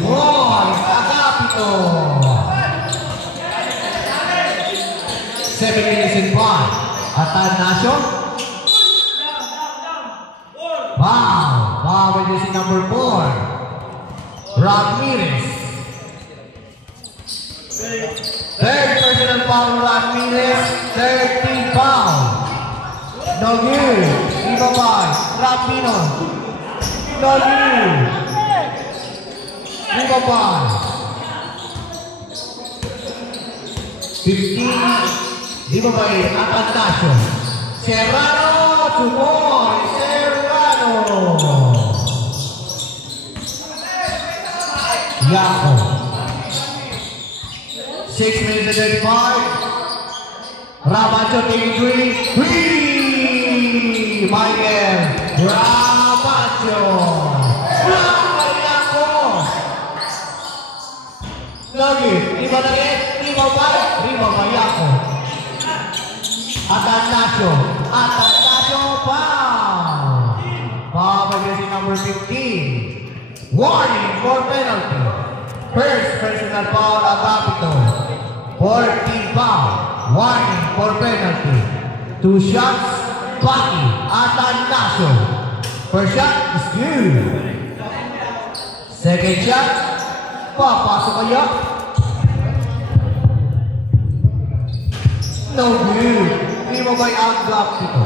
points, Agapito. 7 minutes in 5. Atanasio. Wow, by jersey number 4. Ramirez. Third personal foul, Ramirez. 13 foul. No good. Ibabay. Rapino. No good. Ibabay. 15. Ibabay. Atanasio. Serrano. 2 points. Serrano. Yako. 6 minutes and 35. Rabacho taking 3. Michael Rabacho. Yako. Lagi. 5 lagi. 5 pa. Yako. Atanasio. Foul. Foul by jersey number 15. Warning for penalty. First personal foul, Agapito. 14 foul. Warning for penalty. 2 shots, Paki. Atanasio. First shot is good. Second shot, papasok kayo. No good. Lima by Agapito.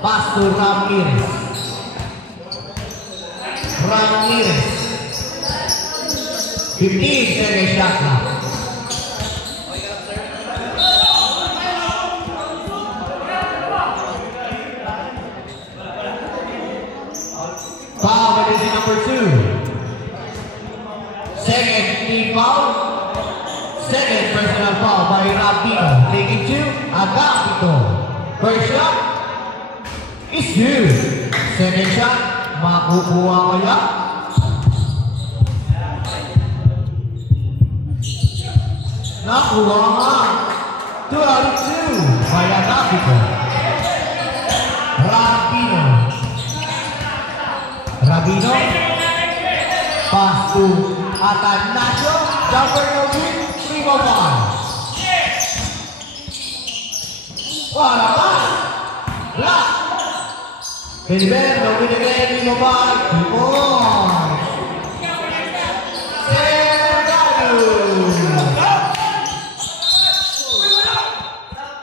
Pass to Ramirez. Ramirez. 15 second shot now. Foul by jersey number 2. Second team foul. Second personal foul by Rapino. Taking 2, Agapito. First shot is good. Second shot, makukuha kaya. Nakuha nga. 2 out of 2 by Agapito. Rabino. Pass to Atanasio. Jumper no good. 3-1. What a pass. Block. Benben, no good again. 3-1. 2 points.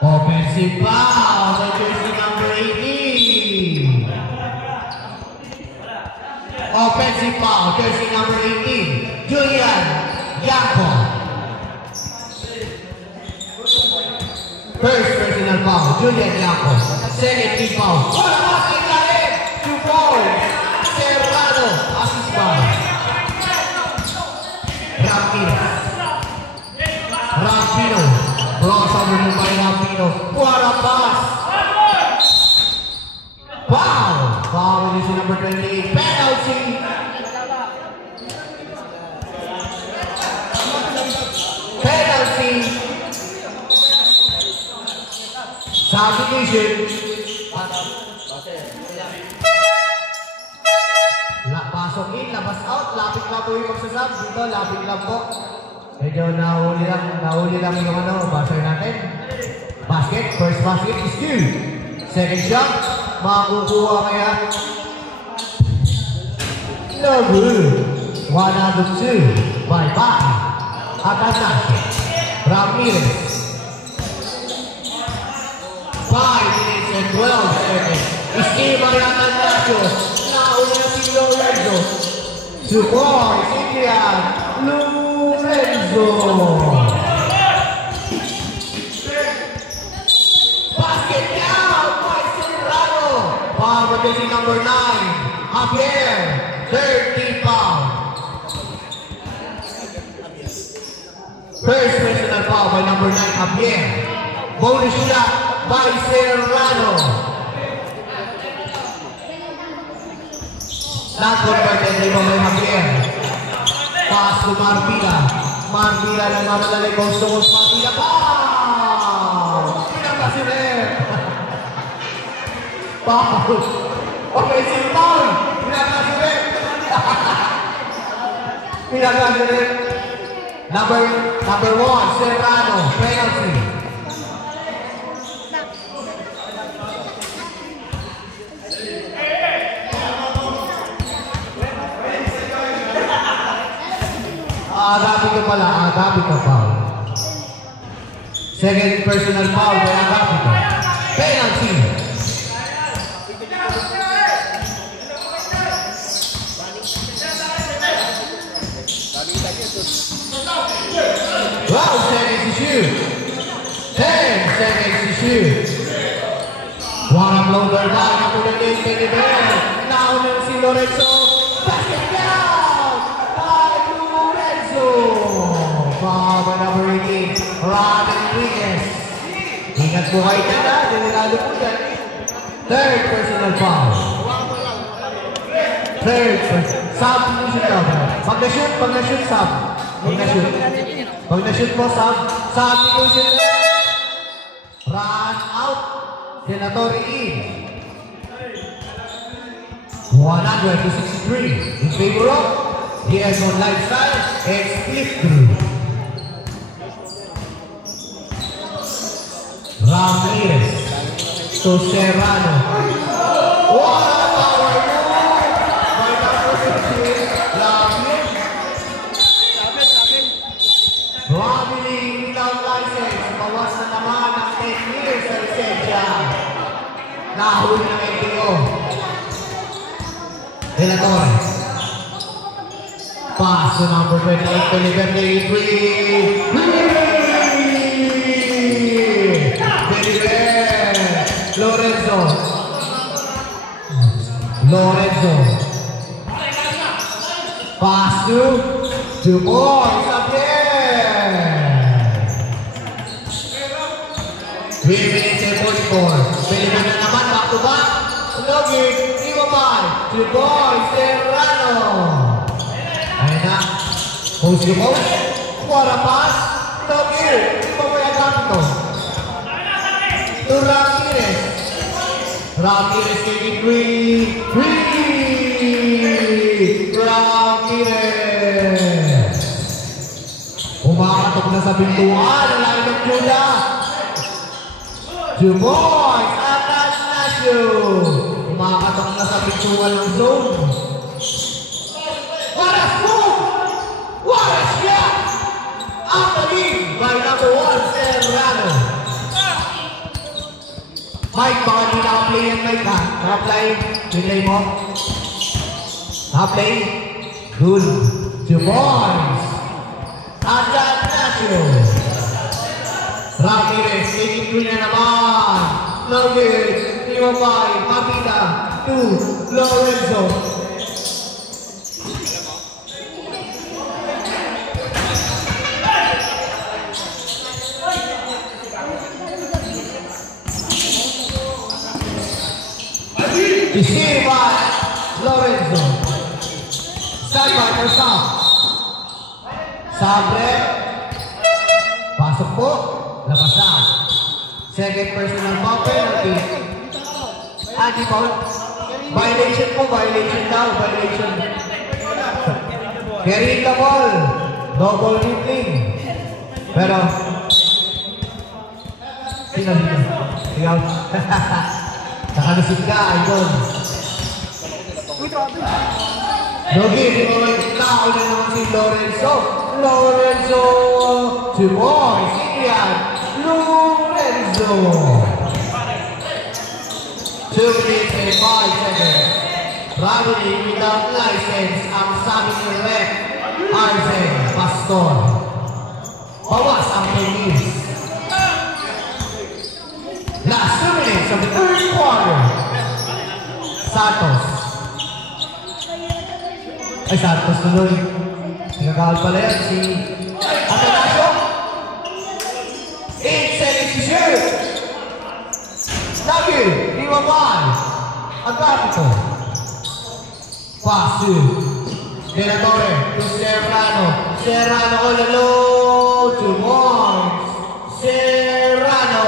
Offensive foul by jersey number 18. Offensive foul, jersey number 18. Julian Yako. First personal foul, Julian Yako. Second team foul. 2 points. Serrano, assist foul. Rapino. Crossover move by Rapino. What a pass! Foul! Foul is number 28. Penalty! Penalty! Substitution. Pasok in, labas out. Lapit lang po yung magsasab. Dito, lapit lang po. Medyo nahuli lang yung buzzer natin. Basket, first basket is good. Second shot, makukuha kaya. No good. 1 out of 2 by Paki. Atanasio. Ramirez. 5 minutes and 12 seconds. Iski by Atanasio. Nauna si Lorenzo. Support, Adrian. Lorenzo. Basket down by Serrano. Foul by jersey number 9. Javier. 30 foul. First personal foul by number 9, Javier. Bonus shot by Serrano. Not converted by Javier. Pass to Marbila. Marbila na mamadali. Coast to coast Marbila. Foul! Pinapasilir. Foul. Offensive foul. Pinapasilir. Pinagagalit. Number 1, Serrano, penalty. Agapi ka pala, agapi ka foul. Second personal foul by agapi ka. Penalty. Wow, seconds to shoot. 10 seconds to shoot. One longer back into the game, baby bear. Now si Lorenzo. Basket down by Lorenzo. Foul by number 18, Ron Enriquez. Ingat po kayo dyan ha, delikado po dyan. Third personal foul. Third personal. Substitution daw. Pag na-shoot, sub. Pag na-shoot mo, substitution na. Run out. Senatory in. 100-63 in favor of the Edmond Lifestyle and split through. Ramirez to Serrano. What a power move by number 16, Ramirez. Ramirez without license. Bawas na naman ng 10 years sa lisensya. Nahuli ng LTO. De La Torre. Pass to number 28, Peliberde, 3. Lorenzo. Pass to boys up there. 3 minutes and 44. Peliberde na naman, back to back. Login, to boys, Serrano. Ayun na. Post to post. What a pass. Login, papayagan ito. To Ramirez. Ramirez taking 3. Ramirez. Umakatok na sa pintuan. Ang layo ng Juda. To boys, Atanasio. Umakatok na sa pintuan ng zone. What a move! What a shot! Out the lead by number 1, Serrano. Mike, baka di naka-play yan, Mike, ha? Naka-play. Pinlay mo. Naka-play. Good. To boys. Atanasio. Ramirez, taking 3 na naman. No good. 5, Mapita, 2, Lorenzo. Receive by Lorenzo. Stand by for Sam. Sabre. Pasok po. Labas na. Second personal foul penalty. Anti-foul. Violation po, violation daw, violation. Carrying the ball. Double dribbling. Pero, sino dito? Ikaw. Nakalusot ka, idol. Dogi, di mo tao na naman si Lorenzo. Lorenzo to boys. Indian. Lorenzo. 2 minutes and 5 seconds. Traveling without license ang sabi ni Rep Arzen Pastor. Bawas ang tenis. Last 2 minutes of the third quarter. Santos. Ay, Santos tuloy. Nagkakal pala yan si Atanasio. 8 seconds to shoot. Nagil, Liwaman. Agapi ko. Pass to De La Torre to Serrano. Serrano all alone to Mons. Serrano.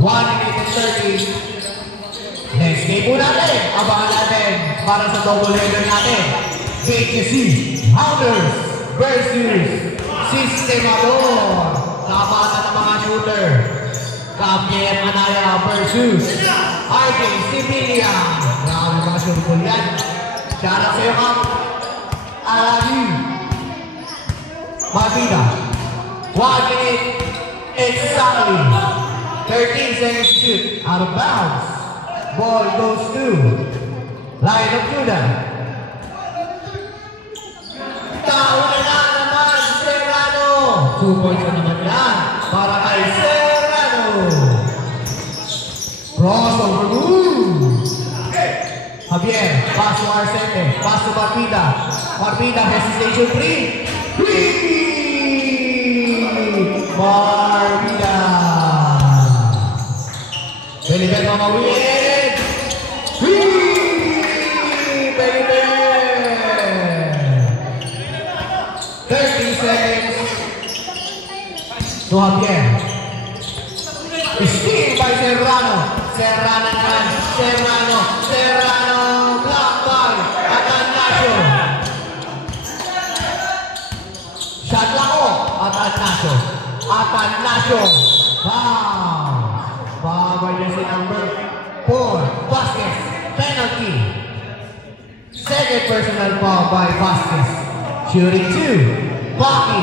1 minute and 30. Next game po natin. Abangan natin para sa double header natin. KGC Hounders versus Sistemador. Labanan ng mga shooter. Javier Anaya versus RJ Sibilia. Grabe mga shooter yan. Shoutout sa'yo, Kap. Alabi. Marbida. 1 minute exactly. 13 seconds to shoot. Out of bounds. Ball goes to Lion of Judah. Tawa na naman Serrano. 2 points na naman yan para kay Serrano. Crossover move. Javier, pass to Arcente, pass to Marbida. Marbida, hesitation 3. Marbida. Belibet mamawin. Belibet. 30 seconds. To Javier. Steal by Serrano. Serrano naman. Serrano. Block by Atanasio. Shot lang ko. Atanasio. Foul. Bawal niya si number 4. Vasquez. Penalty. Second personal foul by Vasquez. Shooting 2. Baki.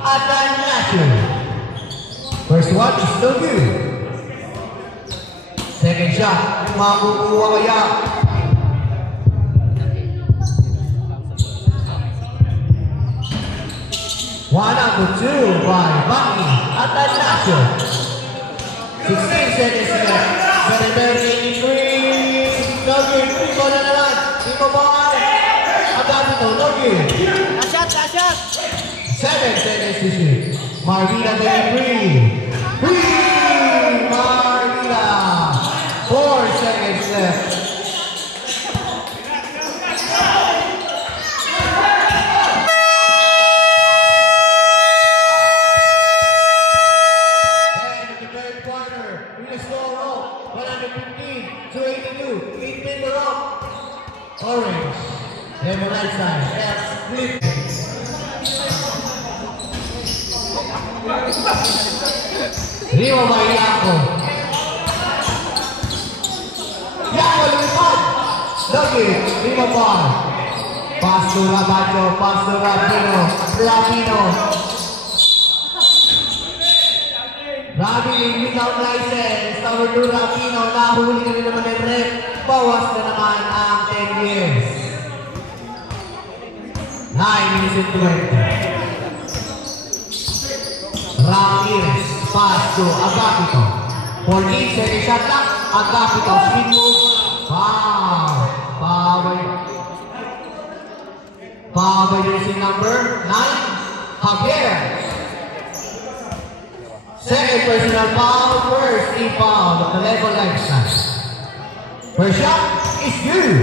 Atanasio. First one is no good. Second shot. Makukuha kaya. One out of 2 by Baki Atanasio. 16 seconds left. Very free. No good. Iko na naman. Iko ball. Agapito. No good. Shot. 7 seconds to shoot. Marbida free. Marbida. 4 seconds left. Orange, lemon right side, F, flip. Rio Mailako. Yako lumipad. Lagi, Rio ball. Pass to Rabacho, pass to Rabino. Rabino without license. Number 2 Rabino, nahuli ka rin naman ng rep. Bawas na naman ang 10 years. 9 minutes and 20. Ramirez, pass to Agapito. 14 seconds shot lang. Agapito, spin move. Power jersey number 9, Javier. Second personal foul, first foul of the level lifestyle. First shot is good.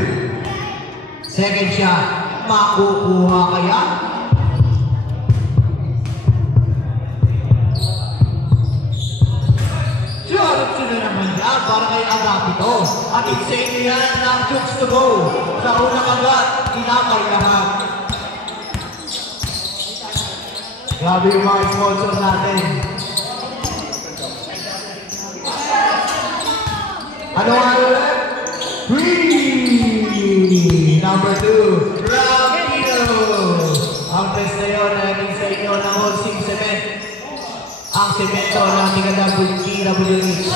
Second shot, makukuha kaya? Shot na naman yan para kay Agapito. At insane yan ng jukes to go. Sa unang agad, kinakay lahat. Grabe yung mga sponsor natin. Ano ulit? Number 2, Rabino. Ang press na yun, naging sa inyo ng Holcim Cement. Ang semento ng DWH.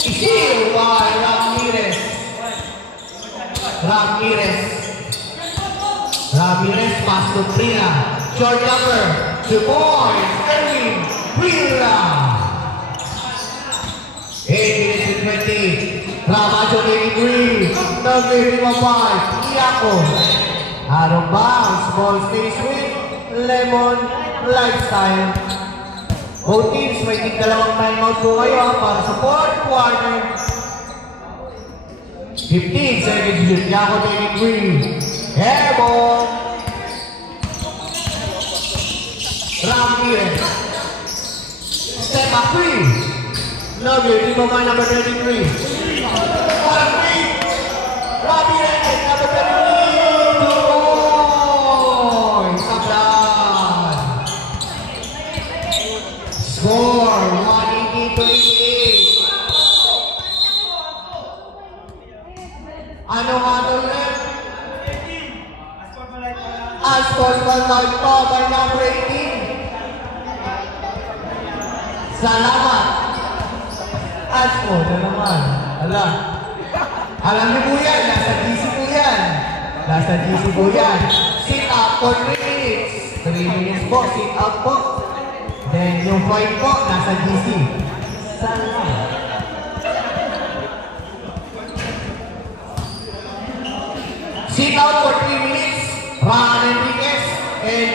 Isil by Ramirez. Ramirez pass to Prina. Short number, 2 points, Erwin Prina. 8 minutes and 20. Ramacho 83. Number 5. Iako. Out of bounds. Ball stays with Lemon Lifestyle. Both teams may tig-dalawang timeout po kayo para sa 4th quarter. 15 seconds shoot. Iako 83. Airball. Ramirez. Step back 3. Nugget, number 33. Ramirez, As possible light po by number 18. Salamat. As po na naman. Alam niyo po yan, nasa GC po yan. Nasa GC po yan. Sit up for 3 minutes. 3 minutes po, sit up po. Then yung 5 po, nasa GC. Salamat. Sit out for 3 minutes. Ran Enriquez and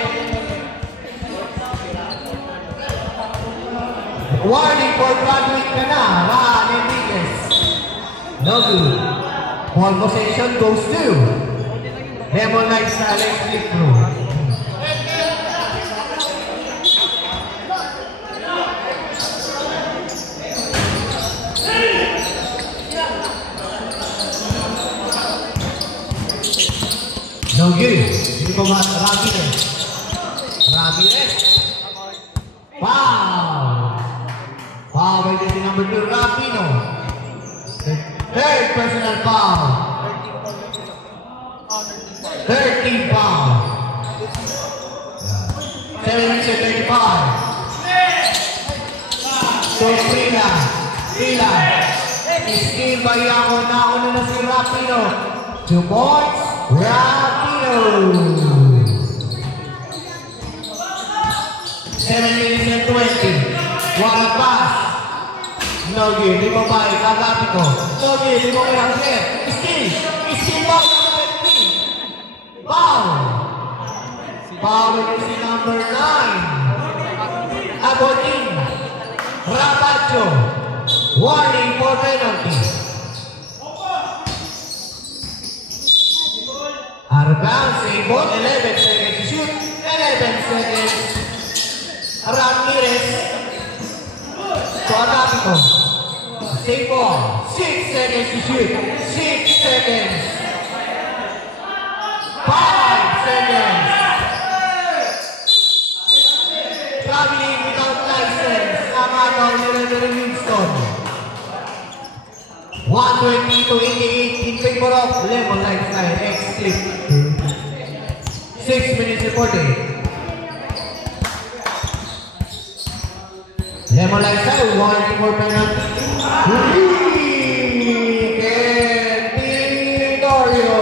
warning for graduate ka na. Ran Enriquez. No good. Ball possession goes to Lemon Knights na Alex Flip Crew. No good. Hindi ko mas Ramirez. Foul. Foul by the number 2, Rapino. Third personal foul. 13 foul. 7 minutes and 35. So, Frila. Steal by Yako. Nauna na si Rapino. 2 points. Rapino. 7 minutes and 20. What a pass. No good. Di ba ba? Kagabi ko. No good. Di mo kaya set. Steal ball. Foul. Foul si number 9. Abotin. Rapacho. Warning for penalty. Argan, save ball, 11 seconds to shoot, 11 seconds. Ramirez. Suarapito. Save ball, 6 seconds to shoot, 6 seconds. 5 seconds. Traveling without license, Amado Leonard Winston. 120 to 88 in favor of Lemon Lifestyle X-Clip. 6 minutes reported. Lemon Lifestyle, warning for penalty. Territorio.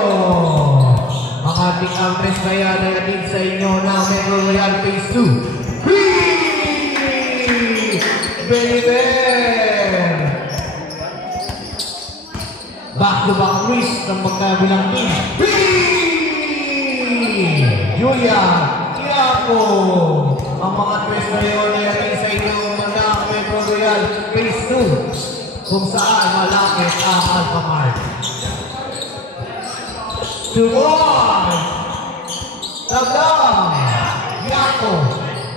Makating ang press kaya na natin sa inyo na Metro Royal Phase 2. Beliver. Back-to-back twist ng magkabilang team. Julia, Tiago. Ang mga twist na yun ay natin sa inyo na Metro Royal Phase 2 kung saan malapit ang Alpha Mart. 2 points. Tablang. Tiago.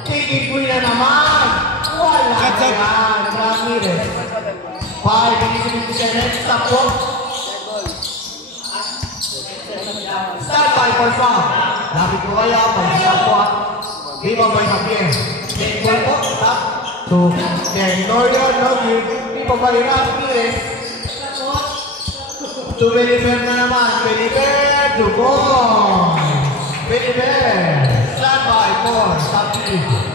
Tigil na naman. Wala yan. Ramirez. 5 minutes and stop po. Start by for stop. Lapit ko kaya, mag-stop po at Viva by Javier. Then goal po, stop. So, Territorio, no good. Viva by Ramirez. To Beliver na naman. Beliver, 2 points. Beliver. Start by for substitution.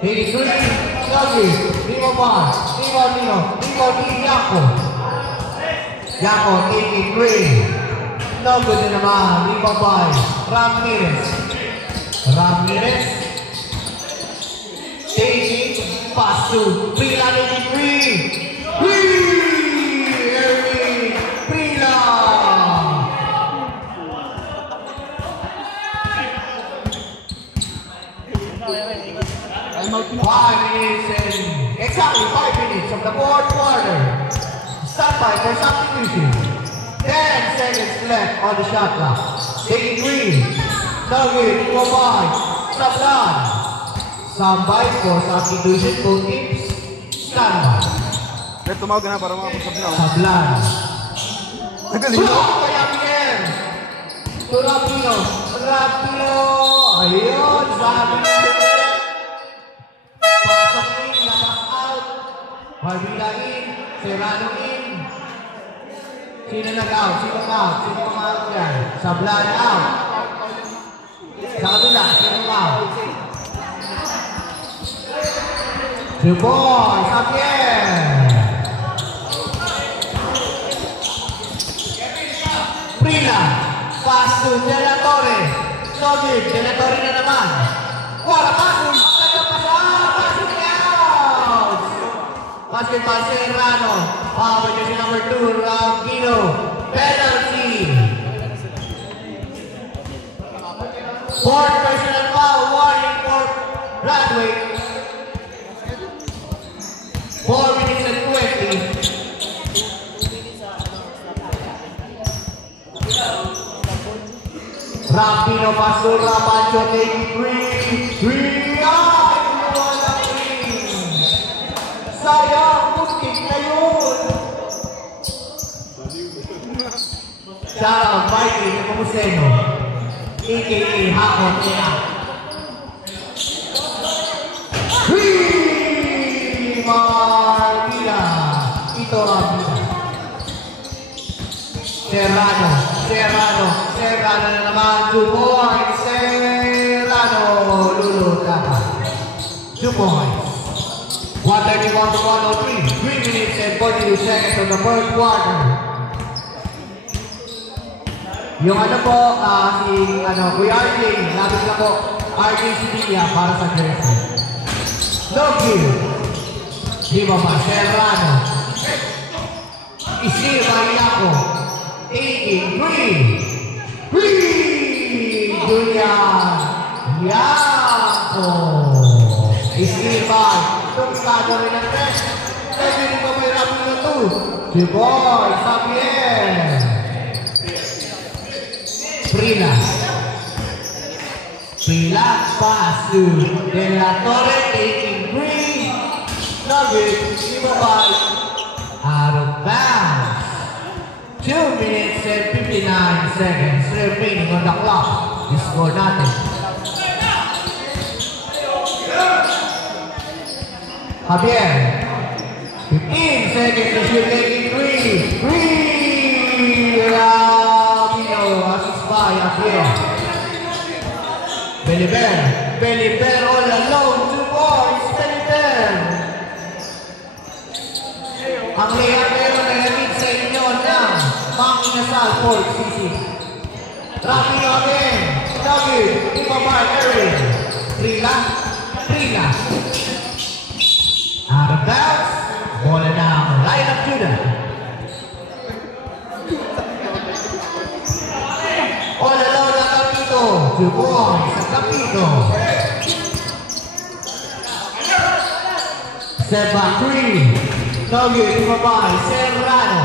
83, Doggy, Limo Bar, Limo Nino, Limo Di Yako. Yako, 83. No good na naman, Limo Bar, Ramirez. Taking, pass to Prila, 83. Erwin, Prila. 5 minutes and exactly 5 minutes of the 4th quarter. Start by for substitution. 10 seconds left on the shot clock. Taking 3. Nugget, go by. Sablan. Sambay for substitution. Both teams. Standby. Tumawag na para makapagsabi. Sablan. Nagaling. Kaya Miguel. Rapino. Ayun, sabi niya. Barbila in, Serrano in. Sino nag-out? Sino out? Sino out yan? Sablan out. 2 points, Javier. Prila, pass to De La Torre. No good, De La Torre na naman. Wala pass, passing out. Basketball Serrano. Power jersey number 2, Ragino. Penalty. Fourth personal foul, warning for Radway. 4 minutes and 20. Rapino Pasura, Pancho taking 3. Wala 3. Sayang, putik na yun. Shout out, Mikey, Nepomuceno. A.K.A. Hakon niya. 3! Martina. Ito Rapino. Serrano na naman, 2 points, Serrano, lulutaka. 2 points. 131 to 103, 3 minutes and 42 seconds of the first quarter. Yung ano po, Kuya RJ, labis na po, RJ Sibilia para sa jersey. No kill. Di ba ba, Serrano. Isir Mariaco. Taking 3. Julian Yaco. Islipan. Tungkado rin ang test. Pwede rin ba may Rapino 2? Si Boy Xavier. Prila pass to De La Torre. Taking 3. Nugget. Ibabay. Out of bounds. 2 minutes and 59 seconds remaining on the clock. Score natin. Javier. 15 seconds to shoot, taking 3. Ramino, assist by Javier. Beliber all alone. 2 points. Beliber. Ang layup ngayon ay natin sa inyo ng Manginasal Fort CC. Rapino again. Nugget. Ibabay Erwin. Prila. Out of bounds. Bola na ang line of Judah. All alone ang Capito. 2 points ang Capito. Step back 3. Nugget, ibabay, Serrano,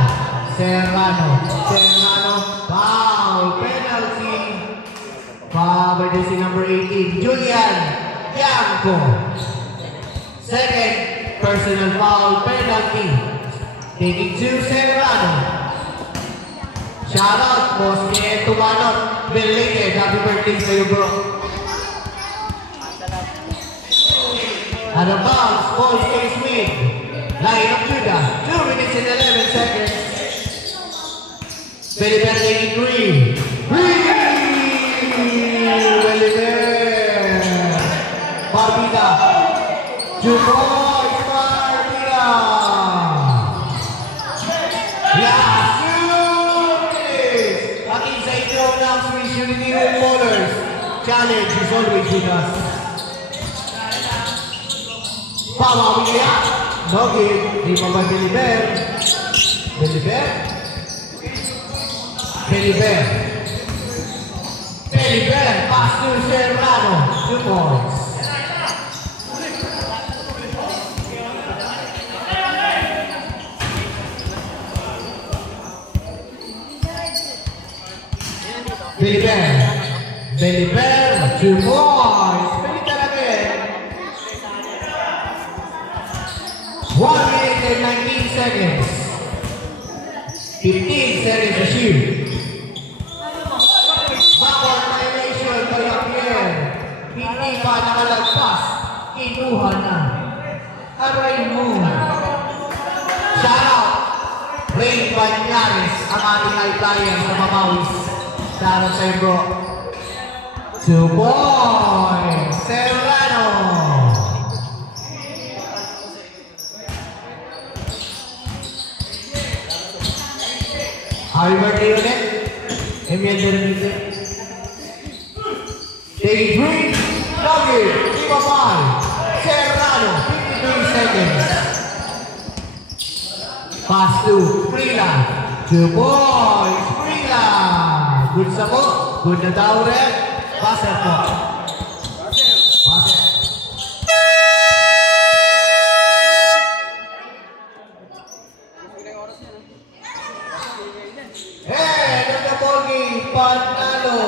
foul, penalty, foul by jersey number 18, Julian Bianco. Second, personal foul, penalty, taking 2, Serrano. Shout out, boss, kaya tumanot, belated, happy birthday sa'yo, bro. Out of bounds, ball stays mid. Line of Judah, 2 minutes and 11 seconds. Beliber taking 3. Beliber. Barbida. 2 points, Barbida. Last 2 minutes. Ating sa inyo ng Swiss Unity Homeowners. Challenge is always with us. Pawawi kaya? Nugget, di pa ba Beliber? Beliber, pass to Serrano, 2 points. Beliber, 2 points. Beliber again. 1 minute and 19 seconds. 15 seconds to shoot. Backward violation kay Javier. Hindi pa nakalagpas. Kinuha na. Aray mo. Shout out. Ray Banyares, ang ating i-flyer sa Mamawis. Shout out sa'yo, bro. 2 points. Serrano. Happy birthday ulit. Emil Dermite. Take 3. Nugget. Iba 5. Serrano. 53 seconds. Pass to Frila. 2 points. Frila. Good sa po. Good na daw rin. Passer po. Passer. Hey, Nagkapogi. Panalo.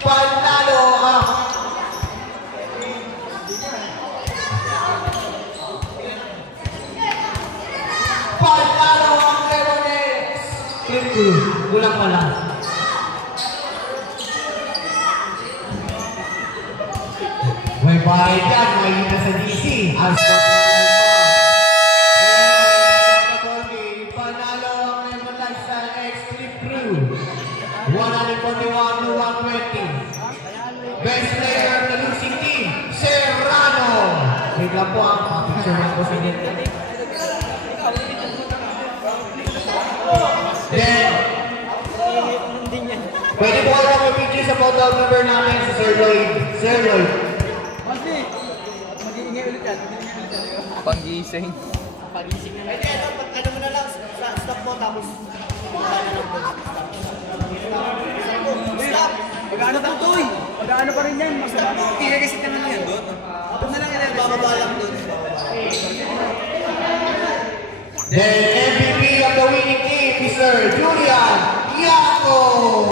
Panalo ang Panalo ang Leones. Kulang pala. May bayad yan, may ina sa DC. Ang sportsman panalo ang Lemon Lifestyle X-Trip Crew. 141 to 120. Best player of the losing team, Serrano. Wait lang po ang picture ng presidente. Then, pwede po kayo mag-picture sa photo number namin si Sir Lloyd. Sir Lloyd. Mag-iingay ulit yan. Pang-gising. Pag-ising na. Pwede, ano mo na lang, stop mo tapos. Stop! Mag-ano pa ito eh? Mag-ano pa rin yan? Kaya-kasit naman yan doon. Ito na lang yan. Bababa lang doon. Then MVP of the winning team, Mr. Julian Iaco.